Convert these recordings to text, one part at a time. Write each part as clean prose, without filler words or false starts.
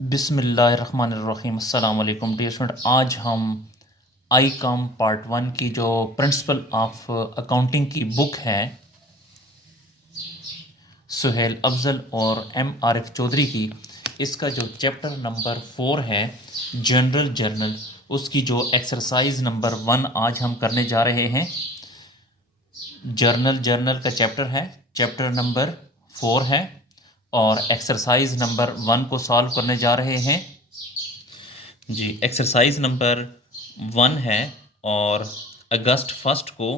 बिस्मिल्लाहिर्रहमानिर्रहीम अस्सलाम वालेकुम डियर स्टूडेंट। आज हम आई कॉम पार्ट वन की जो प्रिंसिपल ऑफ अकाउंटिंग की बुक है सुहेल अफजल और एम आरिफ चौधरी की, इसका जो चैप्टर नंबर 4 है जनरल जर्नल, उसकी जो एक्सरसाइज नंबर 1 आज हम करने जा रहे हैं। जर्नल जर्नल का चैप्टर है, चैप्टर नंबर 4 है और एक्सरसाइज नंबर 1 को सॉल्व करने जा रहे हैं जी। एक्सरसाइज नंबर 1 है और अगस्त 1 को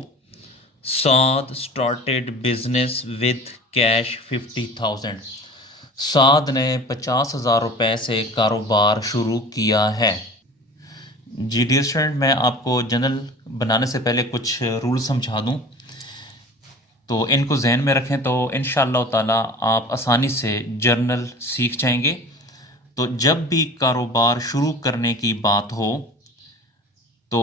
साद स्टार्टेड बिजनेस विद कैश 50,000। साद ने 50,000 रुपये से कारोबार शुरू किया है। जी डियर स्टूडेंट, मैं आपको जर्नल बनाने से पहले कुछ रूल समझा दूं, तो इनको जहन में रखें तो इंशाअल्लाह ताला आप आसानी से जर्नल सीख जाएंगे। तो जब भी कारोबार शुरू करने की बात हो तो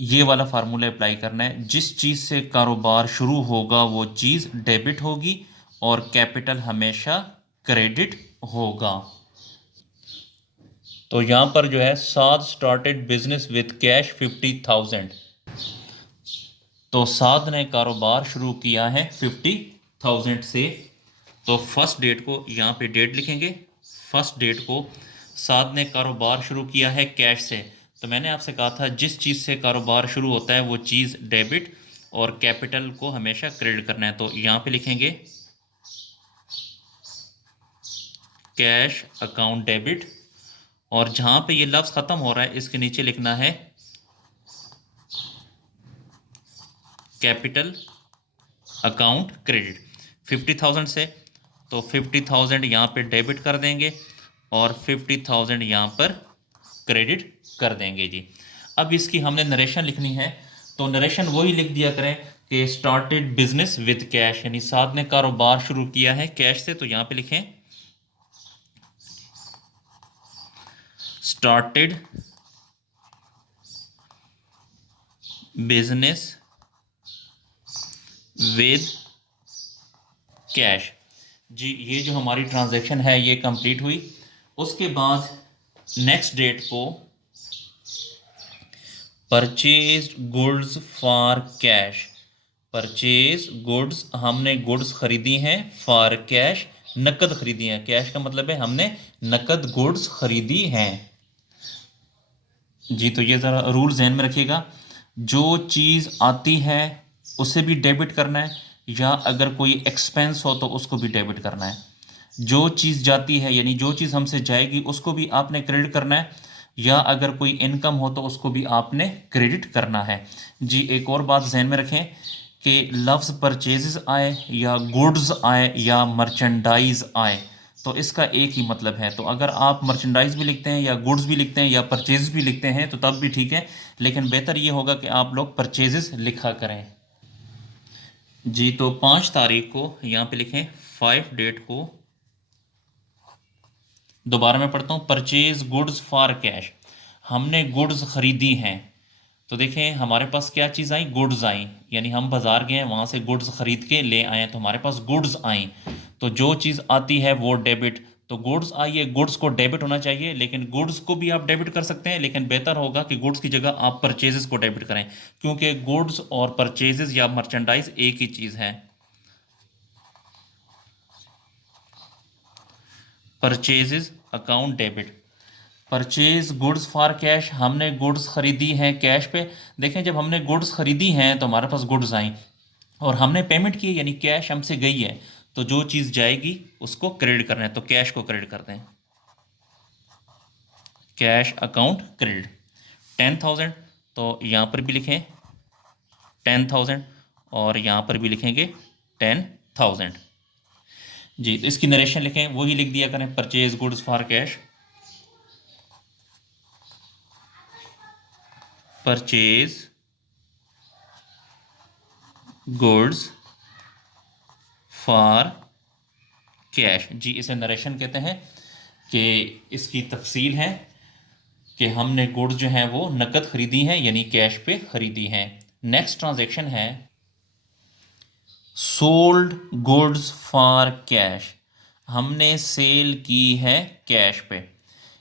ये वाला फार्मूला अप्लाई करना है। जिस चीज़ से कारोबार शुरू होगा वो चीज़ डेबिट होगी और कैपिटल हमेशा क्रेडिट होगा। तो यहाँ पर जो है साद स्टार्टेड बिजनेस विद कैश 50,000, तो साद ने कारोबार शुरू किया है 50,000 से। तो फर्स्ट डेट को यहाँ पे डेट लिखेंगे। फर्स्ट डेट को साद ने कारोबार शुरू किया है कैश से। तो मैंने आपसे कहा था जिस चीज़ से कारोबार शुरू होता है वो चीज़ डेबिट और कैपिटल को हमेशा क्रेडिट करना है। तो यहाँ पे लिखेंगे कैश अकाउंट डेबिट, और जहाँ पे ये लफ्ज़ ख़त्म हो रहा है इसके नीचे लिखना है कैपिटल अकाउंट क्रेडिट। 50,000 से तो 50,000 यहाँ पे डेबिट कर देंगे और 50,000 यहाँ पर क्रेडिट कर देंगे जी। अब इसकी हमने नरेशन लिखनी है, तो नरेशन वही लिख दिया करें कि स्टार्टेड बिजनेस विद कैश, यानी साद ने कारोबार शुरू किया है कैश से। तो यहाँ पे लिखें स्टार्टेड बिजनेस विद कैश जी। ये जो हमारी ट्रांजैक्शन है ये कंप्लीट हुई। उसके बाद नेक्स्ट डेट को purchase goods for cash. Purchase goods, हमने गुड्स खरीदी हैं, फॉर कैश नकद खरीदी हैं। कैश का मतलब है हमने नकद गुड्स खरीदी हैं जी। तो ये ज़रा रूल जहन में रखिएगा, जो चीज़ आती है उसे भी डेबिट करना है, या अगर कोई एक्सपेंस हो तो उसको भी डेबिट करना है। जो चीज़ जाती है यानी जो चीज़ हमसे जाएगी उसको भी आपने क्रेडिट करना है, या अगर कोई इनकम हो तो उसको भी आपने क्रेडिट करना है जी। एक और बात जहन में रखें कि लफ्ज़ परचेजेस आए या गुड्स आए या मर्चेंडाइज आए तो इसका एक ही मतलब है। तो अगर आप मर्चेंडाइज भी लिखते हैं या गुड्स भी लिखते हैं या परचेज भी लिखते हैं तो तब भी ठीक है, लेकिन बेहतर ये होगा कि आप लोग परचेजेस लिखा करें जी। तो 5 तारीख को यहाँ पे लिखें, 5 डेट को दोबारा मैं पढ़ता हूँ। परचेज गुड्स फॉर कैश, हमने गुड्स खरीदी हैं। तो देखें हमारे पास क्या चीज़ आई, गुड्स आई, यानी हम बाज़ार गए वहाँ से गुड्स खरीद के ले आए तो हमारे पास गुड्स आई। तो जो चीज़ आती है वो डेबिट, तो गुड्स आई है, गुड्स को डेबिट होना चाहिए, लेकिन गुड्स को भी आप डेबिट कर सकते हैं, लेकिन बेहतर होगा कि गुड्स की जगह आप परचेजेस को डेबिट करें, क्योंकि गुड्स और परचेजेस या मर्चेंडाइज एक ही चीज़ है। Purchases account debit. Purchase goods for cash, हमने गुड्स खरीदी हैं कैश पे। देखें जब हमने गुड्स खरीदी हैं तो हमारे पास गुड्स आई और हमने पेमेंट की यानी कैश हमसे गई है, तो जो चीज़ जाएगी उसको क्रेडिट करना है, तो कैश को क्रेडिट करते हैं, कैश अकाउंट क्रेडिट। 10,000, तो यहाँ पर भी लिखें 10,000 और यहाँ पर भी लिखेंगे 10,000 जी। तो इसकी नरेशन लिखें, वही लिख दिया करें, purchase goods for cash, purchase goods for cash जी। इसे नरेशन कहते हैं कि इसकी तफसील है कि हमने गुड्स जो हैं वो नकद खरीदी हैं यानी कैश पे खरीदी हैं। नेक्स्ट ट्रांजैक्शन है सोल्ड गुड्स फॉर कैश, हमने सेल की है कैश पे।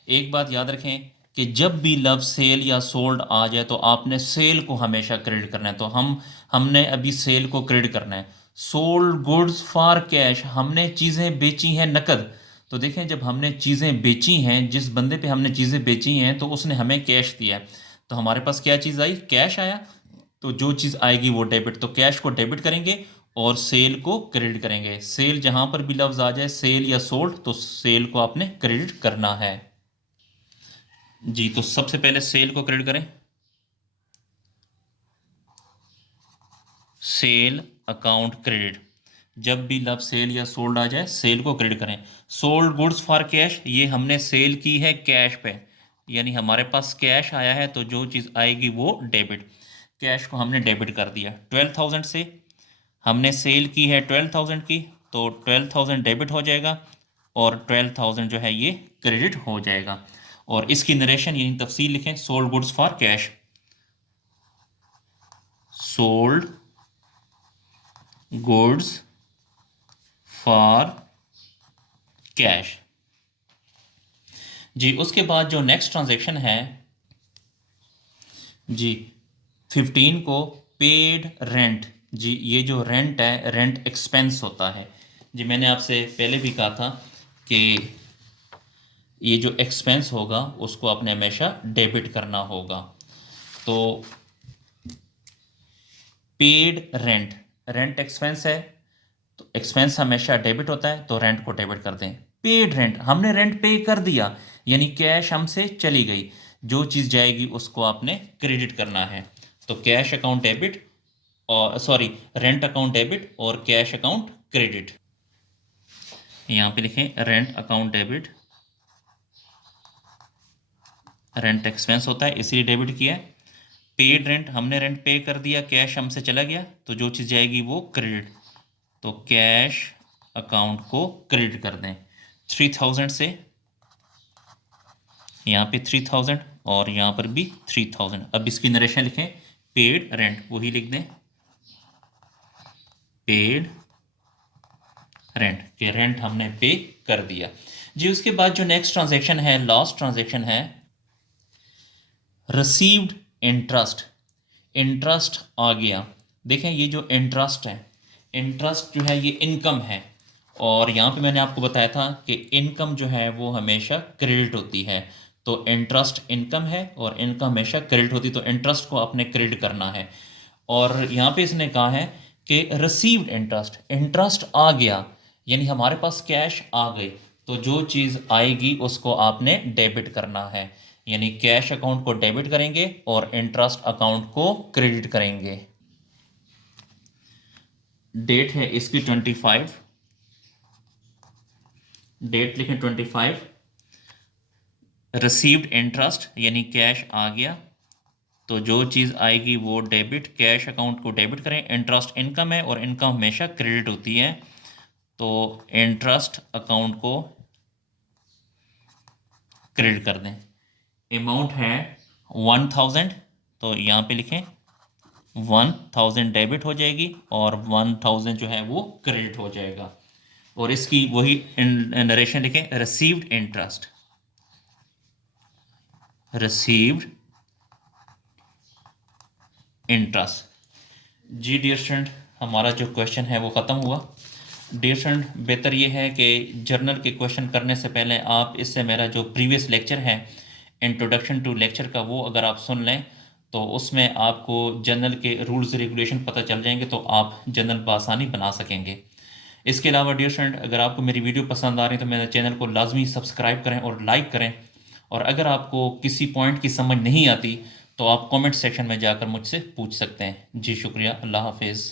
एक बात याद रखें कि जब भी लफ्ज़ सेल या सोल्ड आ जाए तो आपने सेल को हमेशा क्रेडिट करना है। तो हमने अभी सेल को क्रेडिट करना है। सोल्ड गुड्स फॉर कैश, हमने चीज़ें बेची हैं नकद। तो देखें, जब हमने चीज़ें बेची हैं, जिस बंदे पे हमने चीज़ें बेची हैं तो उसने हमें कैश दिया है, तो हमारे पास क्या चीज़ आई? कैश आया। तो जो चीज़ आएगी वो डेबिट, तो कैश को डेबिट करेंगे और सेल को क्रेडिट करेंगे। सेल जहाँ पर भी लफ्ज़ आ जाए, सेल या सोल्ड, तो सेल को आपने क्रेडिट करना है। जी, तो सबसे पहले सेल को क्रेडिट करें। सेल अकाउंट क्रेडिट, जब भी लफ्ज़ सेल या सोल्ड आ जाए सेल को क्रेडिट करें। सोल्ड गुड्स फॉर कैश, ये हमने सेल की है कैश पे, यानी हमारे पास कैश आया है तो जो चीज़ आएगी वो डेबिट। कैश को हमने डेबिट कर दिया। 12,000 से हमने सेल की है 12,000 की, तो 12,000 डेबिट हो जाएगा और 12,000 जो है ये क्रेडिट हो जाएगा। और इसकी नरेशन यानी तफसील लिखें, sold goods for cash. Sold goods for cash. जी, उसके बाद जो नेक्स्ट ट्रांजैक्शन है जी, 15 को पेड रेंट। जी, ये जो रेंट है, रेंट एक्सपेंस होता है। जी, मैंने आपसे पहले भी कहा था कि ये जो एक्सपेंस होगा उसको आपने हमेशा डेबिट करना होगा। तो पेड रेंट, रेंट एक्सपेंस है तो एक्सपेंस हमेशा डेबिट होता है, तो रेंट को डेबिट कर दें। पेड रेंट, हमने रेंट पे कर दिया, यानी कैश हमसे चली गई, जो चीज़ जाएगी उसको आपने क्रेडिट करना है। तो कैश अकाउंट डेबिट, और सॉरी, रेंट अकाउंट डेबिट और कैश अकाउंट क्रेडिट। यहाँ पे लिखें rent account debit, rent expense होता है इसीलिए डेबिट किया है। पेड रेंट, हमने रेंट पे कर दिया, कैश हमसे चला गया, तो जो चीज़ जाएगी वो क्रेडिट, तो कैश अकाउंट को क्रेडिट कर दें। 3,000 से यहाँ पे 3,000 और यहाँ पर भी 3,000। अब इसकी नरेशन लिखें, पेड रेंट, वही लिख दें, पेड रेंट, के रेंट हमने पे कर दिया। जी, उसके बाद जो नेक्स्ट ट्रांजैक्शन है, लास्ट ट्रांजैक्शन है रिसीव्ड इंटरेस्ट। इंटरेस्ट आ गया। देखें, ये जो इंटरेस्ट है, इंटरेस्ट जो है ये इनकम है, और यहाँ पे मैंने आपको बताया था कि इनकम जो है वो हमेशा क्रेडिट होती है। तो इंटरेस्ट इनकम है और इनकम हमेशा क्रेडिट होती है, तो इंटरेस्ट को आपने क्रेडिट करना है। और यहाँ पे इसने कहा है कि रिसीव्ड इंटरेस्ट, इंटरेस्ट आ गया, यानी हमारे पास कैश आ गई, तो जो चीज़ आएगी उसको आपने डेबिट करना है, यानी कैश अकाउंट को डेबिट करेंगे और इंटरेस्ट अकाउंट को क्रेडिट करेंगे। डेट है इसकी 25, डेट लिखें 25। रिसीव्ड इंटरेस्ट यानी कैश आ गया, तो जो चीज़ आएगी वो डेबिट, कैश अकाउंट को डेबिट करें। इंटरेस्ट इनकम है और इनकम हमेशा क्रेडिट होती है, तो इंटरेस्ट अकाउंट को क्रेडिट कर दें। अमाउंट है 1,000, तो यहाँ पे लिखें 1,000 डेबिट हो जाएगी और 1,000 जो है वो क्रेडिट हो जाएगा। और इसकी वही नरेशन लिखें, रिसीव्ड इंटरेस्ट, रिसीव्ड इंटरेस्ट। जी डियर स्टूडेंट, हमारा जो क्वेश्चन है वो ख़त्म हुआ। डियर स्टूडेंट, बेहतर ये है कि जर्नल के क्वेश्चन करने से पहले आप इससे मेरा जो प्रीवियस लेक्चर है इंट्रोडक्शन टू लेक्चर का, वो अगर आप सुन लें तो उसमें आपको जर्नल के रूल्स रेगुलेशन पता चल जाएंगे, तो आप जर्नल बआसानी बना सकेंगे। इसके अलावा डियर स्टूडेंट, अगर आपको मेरी वीडियो पसंद आ रही है तो मेरे चैनल को लाजमी सब्सक्राइब करें और लाइक करें। और अगर आपको किसी पॉइंट की समझ नहीं आती तो आप कमेंट सेक्शन में जाकर मुझसे पूछ सकते हैं। जी शुक्रिया, अल्लाह हाफिज़।